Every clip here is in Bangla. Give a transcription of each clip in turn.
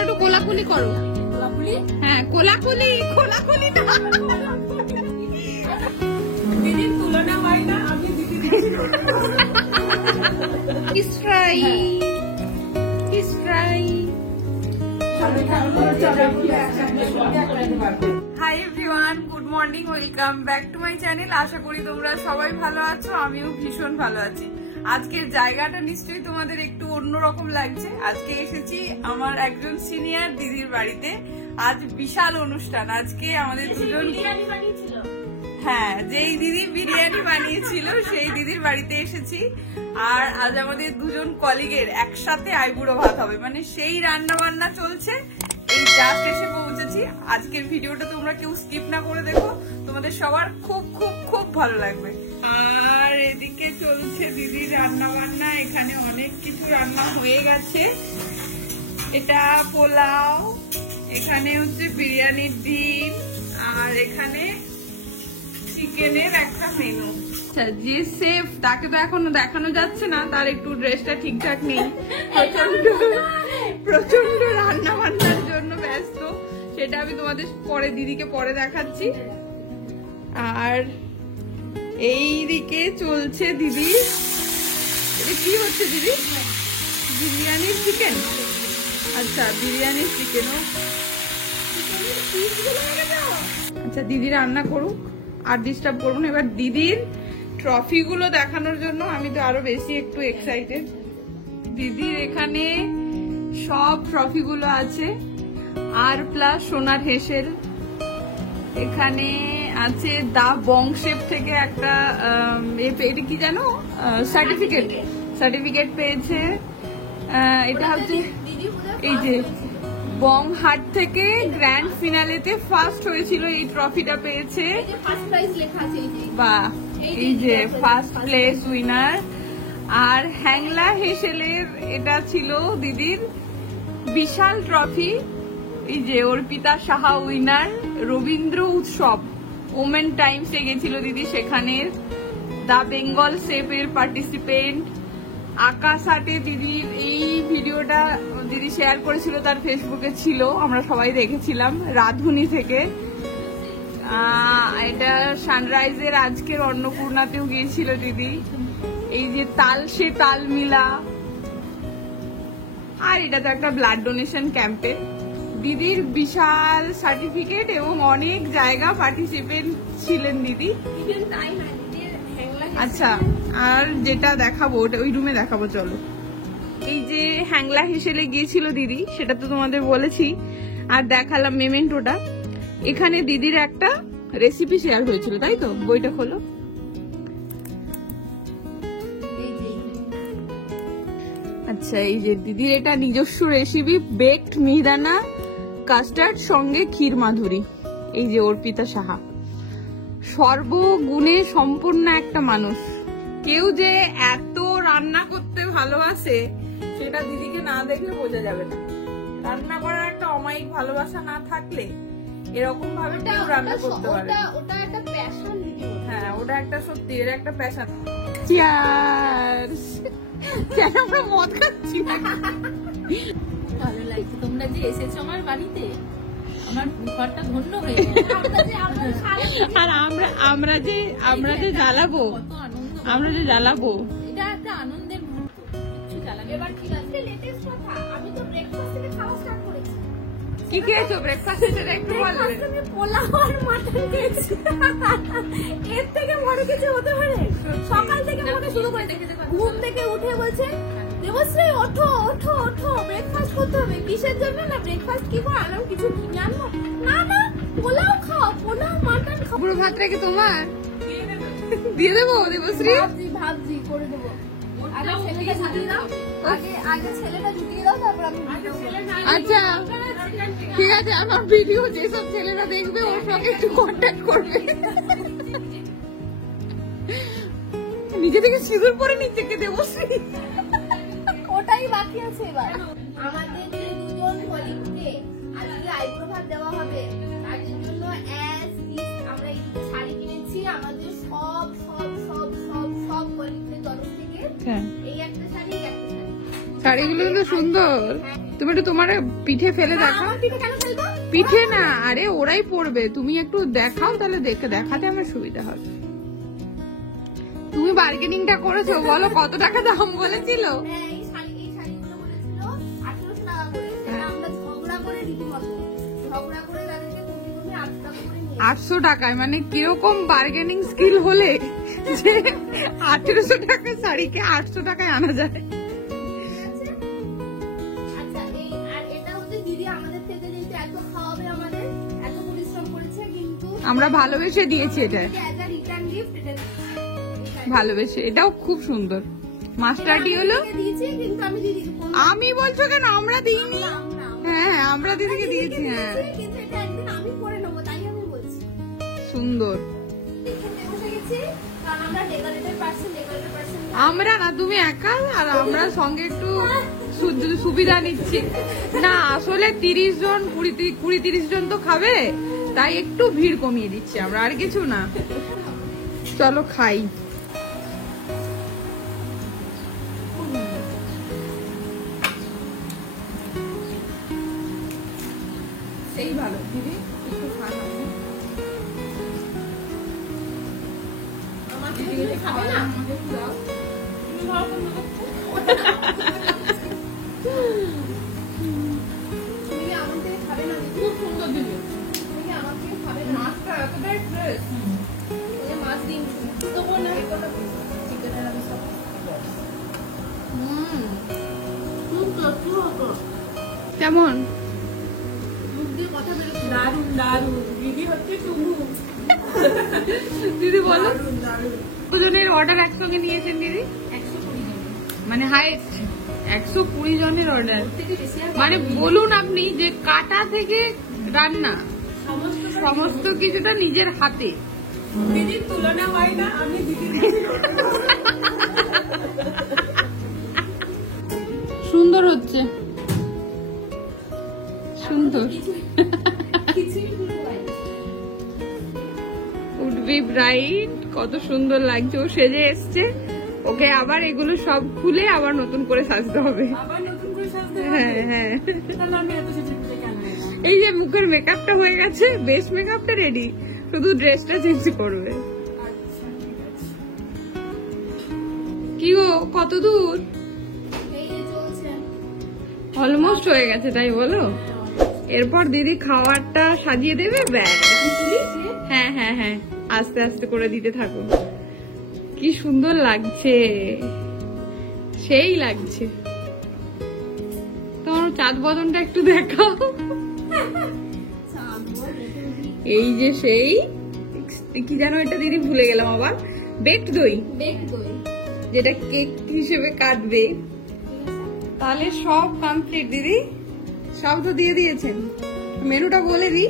একটু কোলাকুলি করো। হ্যাঁ কোলাকুলি, কোলাকুলি না দিদির তুলনা হয় না। আমি দিদি ইস্ট্রাই ইস্ট্রাই। Hi everyone, good morning, welcome back to my channel. আশা করি তোমরা সবাই ভালো আছো, আমিও ভীষণ ভালো আছি। আজকের জায়গাটা নিশ্চয়ই তোমাদের একটু অন্যরকম লাগছে। আজকে এসেছি আমার একজন সিনিয়র দিদির বাড়িতে। আজ বিশাল অনুষ্ঠান। আজকে আমাদের দুজন, হ্যাঁ যেই দিদি বিরিয়ানি বানিয়েছিল সেই দিদির বাড়িতে এসেছি। আর আজ আমাদের দুজন কলিগের একসাথে আইবুড়ো ভাত হবে, মানে সেই রান্না বান্না চলছে। এই জাস্ট এসে পৌঁছেছি। আজকের ভিডিওটা তোমরা কেউ স্কিপ না করে দেখো, তোমাদের সবার খুব খুব খুব ভালো লাগবে। আর এদিকে চলছে দিদির রান্না বান্না। এখানে অনেক কিছু রান্না হয়ে গেছে। এটা পোলাও, এখানে হচ্ছে বিরিয়ানির ডিম, আর এখানে চিকেনের একটা মেনু। আচ্ছা, যে শেফ তাকে তো এখনো দেখানো যাচ্ছে না, তার একটু ড্রেসটা ঠিকঠাক নেই, প্রচন্ড রান্না বান্নার জন্য ব্যস্ত। সেটা আমি তোমাদের পরে দিদিকে পরে দেখাচ্ছি। আর এই দিকে চলছে দিদি, এটা কি হচ্ছে দিদি? বিরিয়ানির চিকেন। আচ্ছা বিরিয়ানির চিকেনও। আচ্ছা দিদি রান্না করুক, আর ডিস্টার্ব করবো না। এবার দিদির ট্রফি গুলো দেখানোর জন্য আমি তো আরো বেশি একটু এক্সাইটেড। দিদির এখানে সব ট্রফি গুলো আছে, আর প্লাস সোনার হেসেল। এখানে আছে দা বংশেপ থেকে একটা এটা কি জানো, সার্টিফিকেট পেয়েছে। এটা হচ্ছে এই যে বং হাট থেকে গ্র্যান্ড ফিনালেতে ফার্স্ট হয়েছিল, এই ট্রফিটা পেয়েছে। বা এই যে ফার্স্ট প্লেস উইনার। আর হ্যাংলা হেসেলের এটা ছিল দিদির বিশাল ট্রফি। এই যে অর্পিতা সাহা উইনার। রবীন্দ্র উৎসব ওমেন টাইমসে গেছিল দিদি, সেখানে দা বেঙ্গল শেফের পার্টিসিপেন্ট। আকাশ আটে দিদির এই ভিডিওটা দিদি শেয়ার করেছিল, তার ফেসবুকে ছিল, আমরা সবাই দেখেছিলাম, রাধুনি থেকে। এটা সানরাইজের আজকের অন্নপূর্ণাতেও গিয়েছিল দিদি। এই যে তাল সে তাল মিলা। আর এটা তো একটা ব্লাড ডোনেশন ক্যাম্পে। দিদির বিশাল সার্টিফিকেট এবং অনেক জায়গা পার্টিসিপেন্ট ছিলেন দিদি। আচ্ছা, আর যেটা দেখাবো ওটা ওই রুমে দেখাবো, চলো। এই যে হ্যাংলা হেসেলে গিয়েছিল দিদি, সেটা তো তোমাদের বলেছি। আর দেখালাম মেমেন্টোটা। এখানে দিদির একটা রেসিপি শেয়ার হয়েছিল, তাই তো? বইটা খোলো। আচ্ছা, এই যে দিদির এটা নিজস্ব রেসিপি, বেকড মিহিদানা কাস্টার্ড সঙ্গে ক্ষীর মাধুরী। এই যে অর্পিতা সাহা, সর্বগুণে সম্পূর্ণ একটা মানুষ। কেউ যে এত রান্না করতে ভালোবাসে সেটা দিদিকে না দেখলে বোঝা যাবে না। রান্না করার একটা অমায়িক ভালোবাসা না থাকলে এরকম ভাবে কেউ রান্না করতে পারে। ওটা একটা প্যাশন দিদি। হ্যাঁ, ওটা একটা সত্যি, এর একটা প্যাশন। চিয়ার্স। কেন আমরা মদ খাচ্ছি? ভালো লাগছে তোমরা যে এসেছো আমার বাড়িতে, আমার ঘরটা ধন্য হয়ে গেছে। আর আমরা যে জ্বালাবো, আমরা যে জ্বালাবো, এটা একটা আনন্দের মুহূর্ত। কিছু জ্বালানো। এবার ঠিক আছে, লেটেস্ট কথা, আমি তো ব্রেকফাস্ট থেকে খাওয়া স্টার্ট করেছি। কি খেয়েছো ব্রেকফাস্টে? সেটা একটু বলবে। আমি পোলাও আর মাটন খেয়েছি। এর থেকে বড় কিছু হতে পারে? সকাল থেকে মনে শুরু করে দেখেছে, ঘুম থেকে উঠে বলছে দেবশ্রী ওঠো ওঠো ওঠো, ব্রেকফাস্ট করতে হবে। কিসের জন্য? না ব্রেকফাস্ট কি করে আনলাম, কিছু কিনে আনবো না, না পোলাও খাও, পোলাও মাটন খাও। পুরো ভাতটা কি তোমার? দিয়ে দেবো দেবশ্রী? ভাবছি করে দেবো। আগে ছেলেটা জুটিয়ে দাও, আগে ছেলেটা জুটিয়ে দাও, তারপর আমি। আচ্ছা ঠিক আছে, আমার ভিডিও যেসব ছেলেরা দেখবে ওর সঙ্গে একটু কন্ট্যাক্ট করবে। নিজে থেকে সিঁদুর পরে নিচেকে দেবশ্রী। ওটাই বাকি আছে। এবার আমাদের যে দুজন কলিগকে আজকে আইব্রো ভাত দেওয়া হবে, তার জন্য আমরা এই শাড়ি কিনেছি আমাদের সব কলিগদের তরফ থেকে। এই একটা শাড়ি, শাড়িগুলো তো সুন্দর। তুমি একটু তোমার পিঠে ফেলে দেখাও। আমার পিঠে কেন ফেলবো? পিঠে না, আরে ওরাই পরবে, তুমি একটু দেখাও, তাহলে দেখাতে আমার সুবিধা হবে। তুমি বার্গেনিংটা করেছো, বলো কত টাকা দাম বলেছিল? হ্যাঁ, এই শাড়িগুলো বলেছিল 1800 টাকা করে। সেটা আমরা ঝগড়া করে রীতিমতো ঝগড়া করে তাদেরকে কমিয়ে 800 টাকা করে নিয়ে 800 টাকায়, মানে কিরকম বার্গেনিং স্কিল হলে যে 1800 টাকা শাড়িকে 800 টাকায় আনা যায়। এসেছে। আচ্ছা, আর এটা হচ্ছে দিদি আমাদের থেকে যেহেতু এত খাওয়াবে, আমাদের এত পরিশ্রম করেছে, কিন্তু আমরা ভালোবেসে দিয়েছি এটা, একটা রিটার্ন গিফট এটা ভালোবেসে। এটাও খুব সুন্দর। মাস্টারটি হলো দিয়েছি, কিন্তু আমি দিদিকে আমি বলছো কেন? আমরা দিইনি। হ্যাঁ, আমরা দিদিকে দিয়েছি। হ্যাঁ, কিন্তু এটা একদিন আমি পরে নেবো, তাই আমি বলছি। সুন্দর। দেখতে বসে গেছি, কারণ আমরা ডেকোরেটর পার্সন। আমরা না, তুমি একা, আর আমরা সঙ্গে একটু সুবিধা নিচ্ছি। না, আসলে 30 জন 20-30 জন তো খাবে, তাই একটু ভিড় কমিয়ে দিচ্ছি আমরা, আর কিছু না। চলো খাই। সেই ভালো দিদি, একটু খান। আমাকে খাবে না? আমাকে দাও। তুমি কি আমার থেকে খাবে না? খুব সুন্দর দিদি, তুমি কি আমার থেকে খাবে না? মাছটা এতটাই ফ্রেশ। ওই যে মাছ দিন তো বল না, চিকেনের আমি সব কেমন? মুখ দিয়ে কথা বেরোচ্ছে। দারুণ দারুণ, দিদি হচ্ছে শুভু। দিদি বলো, কতজনের অর্ডার একসঙ্গে নিয়েছেন দিদি? 120 জন। মানে হাইস্ট 120 জনের অর্ডার। থেকে বেশি আর মানে বলুন আপনি যে কাটা থেকে রান্না সমস্ত কিছুটা নিজের হাতে। দিদির তুলনা হয় না, আমি দিদির সুন্দর হচ্ছে, সুন্দর। কিছুই শুরু হয় না। উঠবি ব্রাইট, কত সুন্দর লাগছে। ও সেজে এসছে, ওকে আবার এগুলো সব খুলে আবার নতুন করে সাজতে হবে। আবার নতুন করে সাজতে হ্যাঁ হ্যাঁ, তাহলে আমি এত সেজে পুজো কেন এলাম? এই যে মুখের মেকআপটা হয়ে গেছে, বেস্ট মেকআপটা রেডি, শুধু ড্রেসটা চেঞ্জ করবে। আচ্ছা, ঠিক আছে। কি গো, কত দূর? এই যে চলছে। অলমোস্ট হয়ে গেছে, তাই বলো? এরপর দিদি খাওয়ারটা সাজিয়ে দেবে, ব্যাস। হ্যাঁ হ্যাঁ হ্যাঁ, আস্তে আস্তে করে দিতে থাকো। কি সুন্দর লাগছে, সেই লাগছে। তোমার চাঁদ বদনটা একটু দেখাও। এই যে সেই কি জানো এটা দিদি, ভুলে গেলাম আবার। বেকড দই, বেকড দই, যেটা কেক হিসেবে কাটবে। তাহলে সব কমপ্লিট দিদি, সব তো দিয়ে দিয়েছেন। মেনুটা বলে দিই,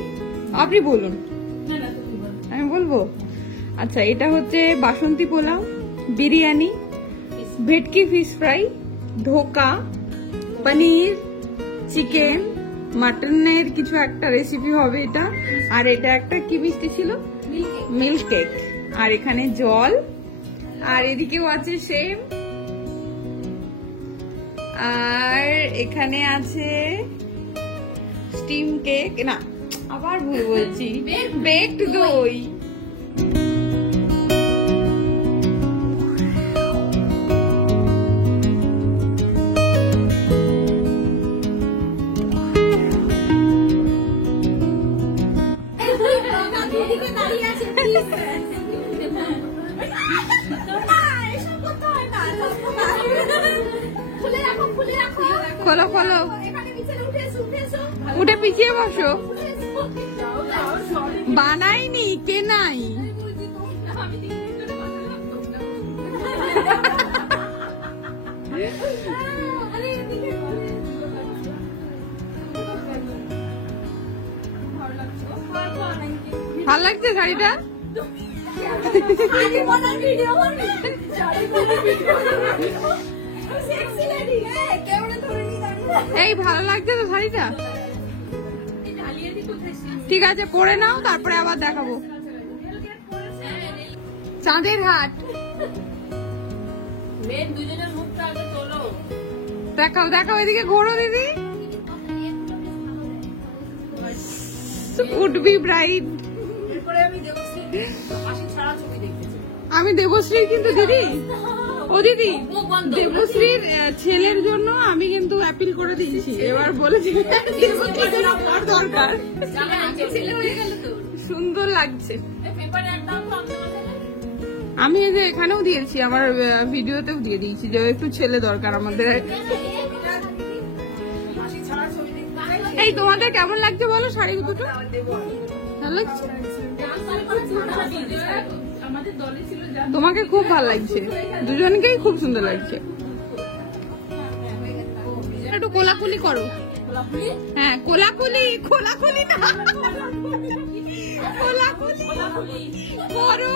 আপনি বলুন। না না তুমি বলো। আমি বলবো? আচ্ছা, এটা হচ্ছে বাসন্তী পোলাও, বিরিয়ানি, ভেটকি ফিশ ফ্রাই, ধোকা, পনির, চিকেন, মাটনের কিছু একটা রেসিপি হবে এটা। আর এটা একটা কি মিষ্টি ছিল? Milk cake. আর এখানে জল, আর এদিকেও আছে সেম। আর এখানে আছে স্টিম কেক, না আবার ভুল বলছি, বেকড দই। দিদিকে দাঁড়িয়ে আছে, প্লিজ। এসব করতে হয় না। খুলে রাখো, খুলে রাখো। খোলো খোলো, এখানে বিছানা উঠে এসো, উঠে এসো। উঠে পিছিয়ে বসো। উঠে এসো। যাও, যাও, sorry। বানাইনি, কে নাই? আমি 3 দিন ধরে মাথা ঘামতাম না। আরে এদিকে বলে। ভালো লাগছে। ভালো লাগছে শাড়িটা? আরে বলার ভিডিও করবি। শাড়ি পরে ভিডিও করবি। Sexy lady. এই ক্যামেরা ধরে নি দাঁড়িয়ে। এই ভালো লাগছে তো শাড়িটা? এই ঢালিয়ে দি কোথায় ছিল? ঠিক আছে, পরে নাও, তারপরে আবার দেখাবো। চাঁদের হাট, মেন দুজনের মুখটা আগে তোলো। তো দেখাও দেখাও, এদিকে ঘোরো দিদি। Would be bride. আমি দেবশ্রীর কিন্তু দিদি, ও দিদি দেবশ্রীর ছেলের জন্য আমি কিন্তু অ্যাপিল করে দিয়েছি। এবার বলেছি দরকার, সুন্দর লাগছে। আমি এই যে এখানেও দিয়েছি, আমার ভিডিওতেও দিয়ে দিয়েছি যে একটু ছেলে দরকার আমাদের। এই তোমাদের কেমন লাগছে বলো শাড়ি দুটো? ভালো লাগছে? তোমাকে খুব ভালো লাগছে, দুজনকেই খুব সুন্দর লাগছে। একটু কোলাকুলি করো। হ্যাঁ কোলাকুলি, কোলাকুলি না কোলাকুলি করো।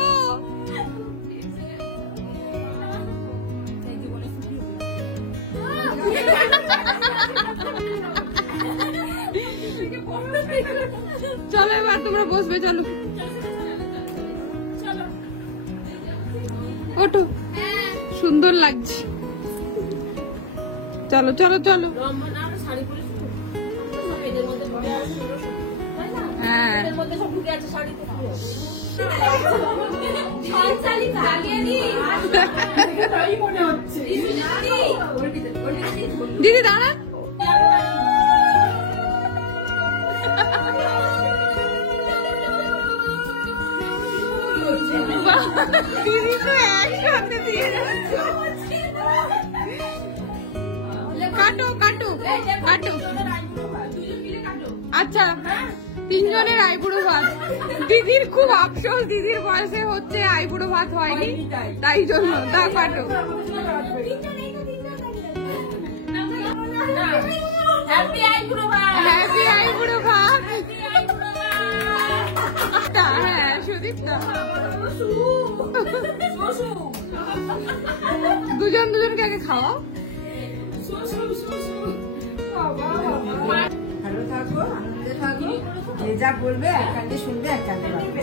চলো এবার তোমরা বসবে, চলো ওঠো, সুন্দর লাগছে। চলো চলো চলো। হ্যাঁ দিদি দাঁড়া। দিদি তো একসাথে দিয়ে যাচ্ছে। কাটো কাটো কাটো। আচ্ছা তিনজনের আইবুড়ো ভাত। দিদির খুব আফসোস, দিদির বয়সে হচ্ছে আইবুড়ো ভাত হয়নি, তাই জন্য তা কাটো। হ্যাপি আইবুড়ো ভাত। হ্যাঁ সুদীপটা দুজন দুজনকে আগে খাওয়াও। ভালো থাকো, আনন্দে থাকো, যে যা বলবে এক কান্দে শুনবে এক কান্দে ভাববে।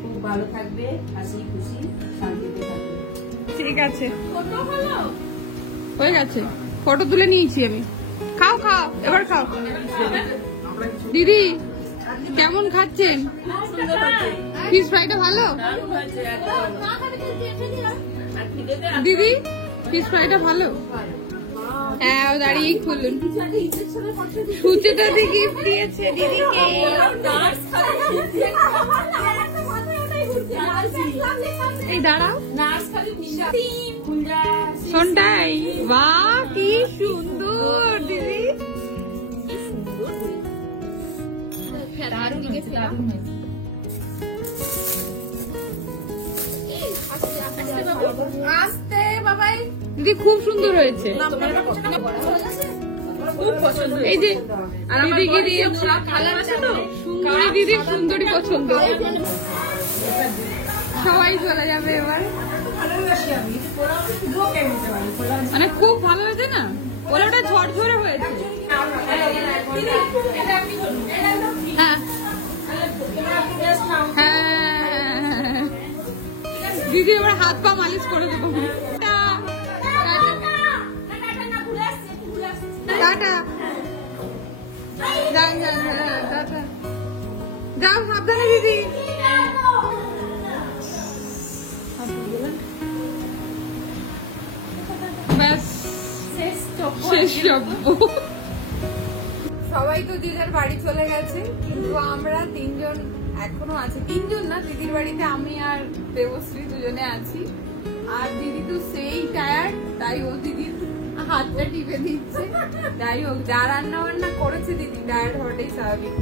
খুব ভালো থাকবে, হাসি খুশি শান্তিতে থাকবে। ঠিক আছে হয়ে গেছে, ফটো তুলে নিয়েছি আমি। খাও খাও এবার খাও। দিদি কেমন খাচ্ছেন? ফিশ ফ্রাইটা ভালো? দিদি ফিশ ফ্রাইটা ভালো? হ্যাঁ দাঁড়িয়ে খুলুন। সুচেতা দি গিফট দিয়েছে দিদিকে। এই দাঁড়াও শোনটাই, বাহ কি সুন্দর দিদি। আসতে বাবাই দিদি খুব সুন্দর হয়েছে। এই যে দিদিকে দিয়ে সুন্দরী, দিদির সুন্দরী পছন্দ। সবাই চলে যাবে এবার। মানে খুব ভালো হয়েছে না, ওটা ঝরঝরে হয়েছে। হ্যাঁ হ্যাঁ দিদি এবার হাত পা মালিশ করে দেবো। টাটা, যাও যাও টাটা, যাও সাবধানে দিদি। ব্যাস শেষ সবাই তো দিদার বাড়ি চলে গেছে, কিন্তু আমরা তিনজন এখনো আছি। তিনজন না, দিদির বাড়িতে আমি আর দেবশ্রী দুজনে আছি। আর দিদি তো সেই টায়ার্ড, তাই ও দিদির হাতটা টিপে দিচ্ছে। যাই হোক, যা রান্না বান্না করেছে দিদি, টায়ার্ড হওয়াটাই স্বাভাবিক।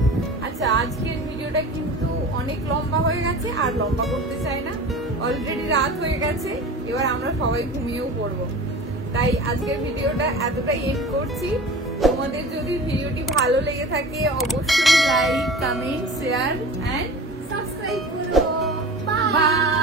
আচ্ছা আজকের ভিডিওটা কিন্তু অনেক লম্বা হয়ে গেছে, আর লম্বা করতে চাই না। অলরেডি রাত হয়ে গেছে, এবার আমরা সবাই ঘুমিয়েও পড়বো। তাই আজকের ভিডিওটা এতটাই এন্ড করছি। তোমাদের যদি ভিডিওটি ভালো লেগে থাকে অবশ্যই like, comment, share and subscribe করো। বাই।